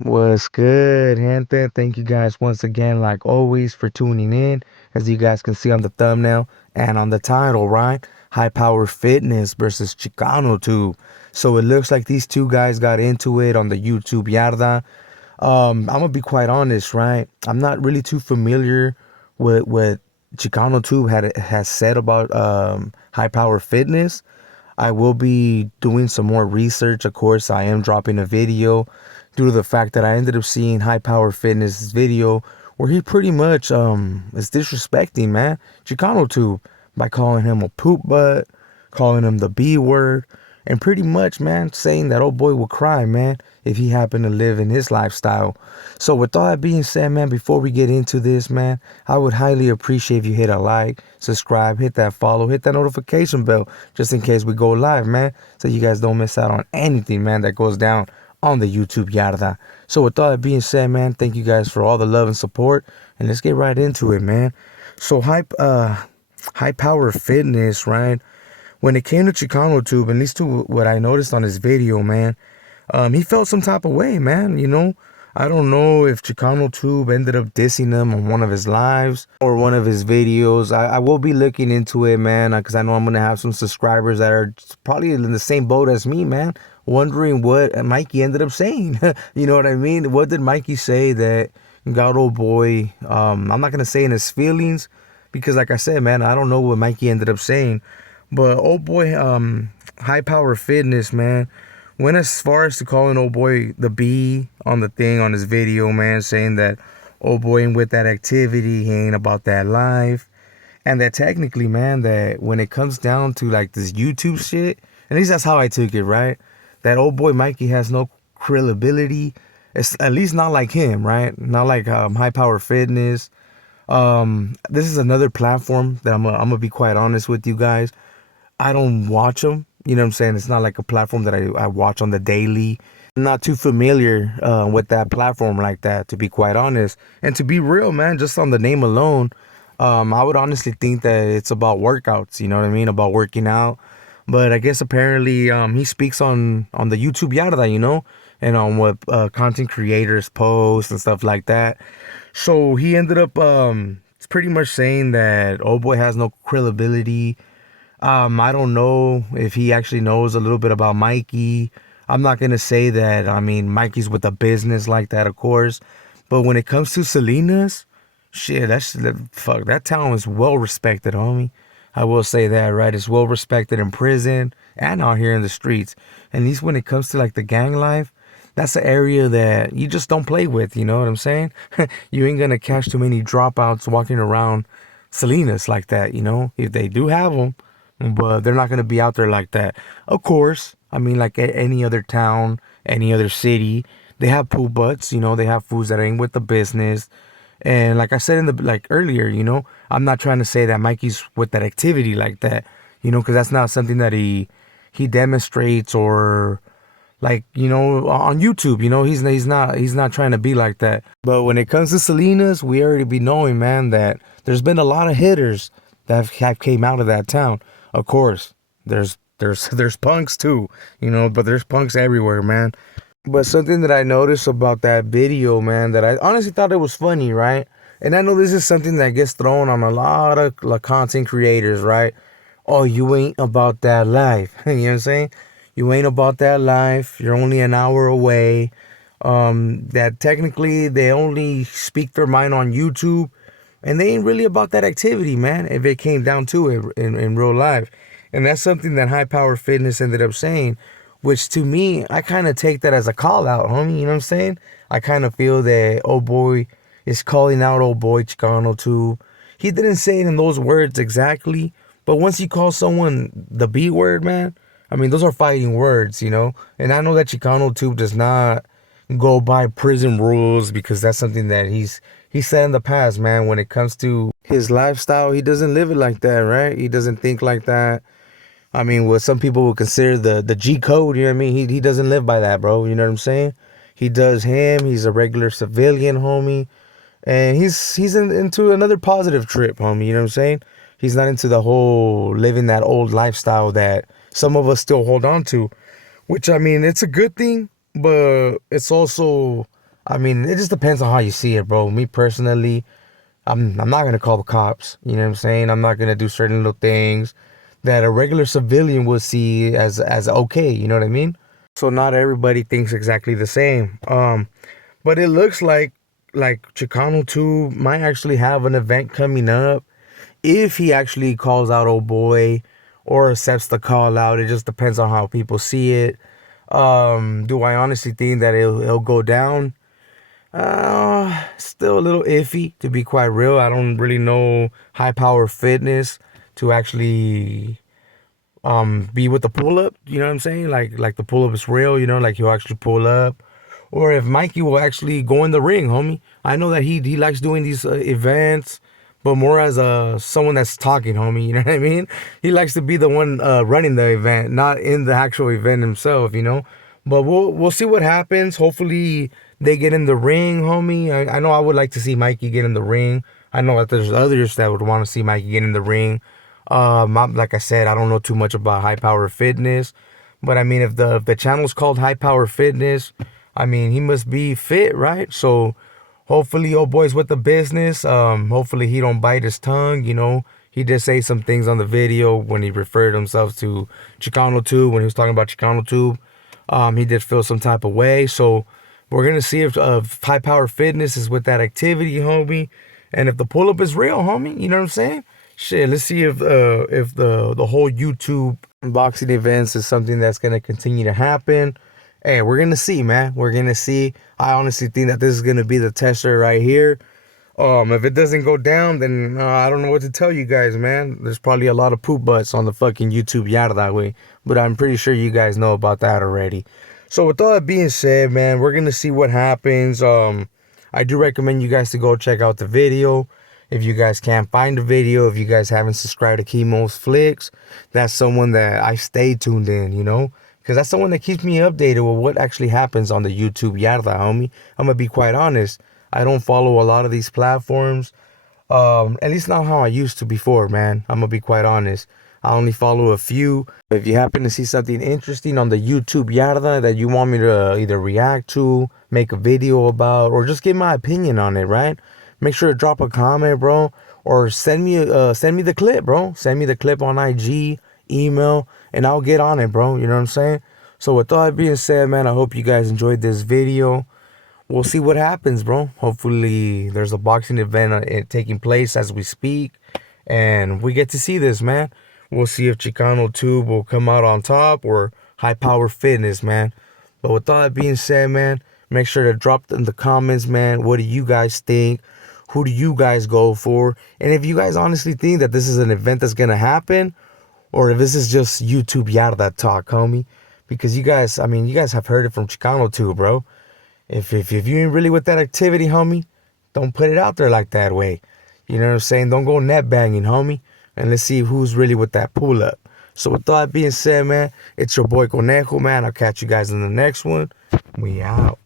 What's good, gente? Thank you guys once again, like always, for tuning in. As you guys can see on the thumbnail and on the title, right? High Power Fitness versus Chicano Tube. So it looks like these two guys got into it on the YouTube Yarda. I'm gonna be quite honest, right? I'm not really too familiar with what Chicano Tube has said about High Power Fitness. I will be doing some more research. Of course, I am dropping a video due to the fact that I ended up seeing High Power Fitness video where he pretty much is disrespecting, man, Chicano Tube by calling him a poop butt, calling him the B word, and pretty much, man, saying that old boy will cry, man, if he happened to live in his lifestyle. So with all that being said, man, before we get into this, man, I would highly appreciate if you hit a like, subscribe, hit that follow, hit that notification bell, just in case we go live, man, so you guys don't miss out on anything, man, that goes down on the YouTube Yarda. So with all that being said, man, thank you guys for all the love and support, and let's get right into it, man. So high power fitness, right? When it came to Chicano Tube, at least to what I noticed on his video, man, he felt some type of way, man. I don't know if Chicano Tube ended up dissing him on one of his lives or one of his videos. I will be looking into it, man, because I know I'm gonna have some subscribers that are probably in the same boat as me, man, wondering what Mikey ended up saying. You know what I mean? What did Mikey say that got old boy? I'm not gonna say in his feelings because, like I said, man, I don't know what Mikey ended up saying. But old boy, high power fitness, man, went as far as to calling old boy the B on the thing on his video, man, saying that old boy ain't with that activity, he ain't about that life. And that technically, man, that when it comes down to like this YouTube shit, at least that's how I took it, right? That old boy Mikey has no credibility. It's at least not like him, right? Not like high power fitness. This is another platform that I'm gonna be quite honest with you guys. I don't watch them. You know what I'm saying? It's not like a platform that I watch on the daily. I'm not too familiar with that platform like that, to be quite honest. And to be real, man, just on the name alone, I would honestly think that it's about workouts. You know what I mean? About working out. But I guess apparently he speaks on the YouTube Yarda, and on what content creators post and stuff like that. So he ended up pretty much saying that old boy has no credibility. I don't know if he actually knows a little bit about Mikey. I'm not gonna say that. I mean, Mikey's with a business like that, of course. But when it comes to Salinas, shit, fuck. That town is well respected, homie. I will say that, right? It's well respected in prison and out here in the streets. At least when it comes to like the gang life, that's an area that you just don't play with. You know what I'm saying? You ain't gonna catch too many dropouts walking around Salinas like that. If they do have them, but they're not going to be out there like that. Of course, I mean, like any other town, any other city, they have pool butts, they have foods that ain't with the business. And like I said in the like earlier, I'm not trying to say that Mikey's with that activity like that, because that's not something that he demonstrates or like, on YouTube, he's not trying to be like that. But when it comes to Salinas, we already be knowing, man, that there's been a lot of hitters that have came out of that town. Of course, there's punks too, but there's punks everywhere, man. But something that I noticed about that video, man, that I honestly thought it was funny, right? And I know this is something that gets thrown on a lot of like, content creators, right? Oh, you ain't about that life. You know what I'm saying? You ain't about that life. You're only an hour away. That technically they only speak their mind on YouTube and they ain't really about that activity, man, if it came down to it in real life. And that's something that High Power Fitness ended up saying, which to me, I kind of take that as a call out, homie. You know what I'm saying? I kind of feel that old boy is calling out old boy Chicano too. He didn't say it in those words exactly, but once you call someone the B word, man, I mean, those are fighting words, And I know that Chicano tube does not go by prison rules, because that's something that he said in the past, man. When it comes to his lifestyle, he doesn't live it like that, right? He doesn't think like that. I mean, what some people would consider the G code, you know what I mean? He doesn't live by that, bro. You know what I'm saying? He does him. He's a regular civilian, homie, and into another positive trip, homie. You know what I'm saying? He's not into the whole living that old lifestyle that some of us still hold on to, which, I mean, it's a good thing, but it's also, I mean, it just depends on how you see it, bro. Me personally, I'm not gonna call the cops. You know what I'm saying? I'm not gonna do certain little things that a regular civilian would see as okay. You know what I mean? So not everybody thinks exactly the same. But it looks like Chicano 2 might actually have an event coming up if he actually calls out old boy or accepts the call out. It just depends on how people see it. Do I honestly think that it'll go down? Still a little iffy, to be quite real. I don't really know high power fitness to actually be with the pull up, you know what I'm saying? Like the pull up is real, you know, like he'll actually pull up. Or if Mikey will actually go in the ring, homie. I know that he likes doing these events, but more as someone that's talking, homie, you know what I mean? He likes to be the one running the event, not in the actual event himself, you know? But we'll see what happens. Hopefully they get in the ring, homie. I know I would like to see Mikey get in the ring. I know that there's others that would want to see Mikey get in the ring. Like I said, I don't know too much about high power fitness, but I mean, if the channel's called High Power Fitness, I mean, he must be fit, right? So hopefully, old boy's with the business. Hopefully he don't bite his tongue. You know, he did say some things on the video when he referred himself to Chicano Tube, when he was talking about Chicano Tube. He did feel some type of way. So we're gonna see if high power fitness is with that activity, homie, and if the pull up is real, homie. You know what I'm saying? Shit, let's see if the whole YouTube boxing events is something that's gonna continue to happen. Hey, we're gonna see, man. We're gonna see. I honestly think that this is gonna be the tester right here. If it doesn't go down, then I don't know what to tell you guys, man. There's probably a lot of poop butts on the fucking YouTube yarda way, but I'm pretty sure you guys know about that already. So with all that being said, man, we're gonna see what happens. I do recommend you guys to go check out the video. If you guys can't find the video, if you guys haven't subscribed to Chemo's Flicks, that's someone that I stay tuned in, you know? Because that's someone that keeps me updated with what actually happens on the YouTube yarda, homie. I'm gonna be quite honest. I don't follow a lot of these platforms. At least not how I used to before, man. I'm gonna be quite honest. I only follow a few. If you happen to see something interesting on the YouTube yarda that you want me to either react to, make a video about, or just give my opinion on it, right? Make sure to drop a comment, bro, or send me the clip, bro. Send me the clip on IG, email, and I'll get on it, bro. You know what I'm saying? So with all that being said, man, I hope you guys enjoyed this video. We'll see what happens, bro. Hopefully there's a boxing event taking place as we speak, and we get to see this, man. We'll see if Chicano Tube will come out on top or High Power Fitness, man. But with all that being said, man, make sure to drop in the comments, man. What do you guys think? Who do you guys go for? And if you guys honestly think that this is an event that's gonna happen, or if this is just YouTube yarda talk, homie. Because you guys, I mean, you guys have heard it from Chicano too, bro. If you ain't really with that activity, homie, don't put it out there like that way. You know what I'm saying? Don't go net banging, homie. And let's see who's really with that pull up. So with all that being said, man, it's your boy Conejo, man. I'll catch you guys in the next one. We out.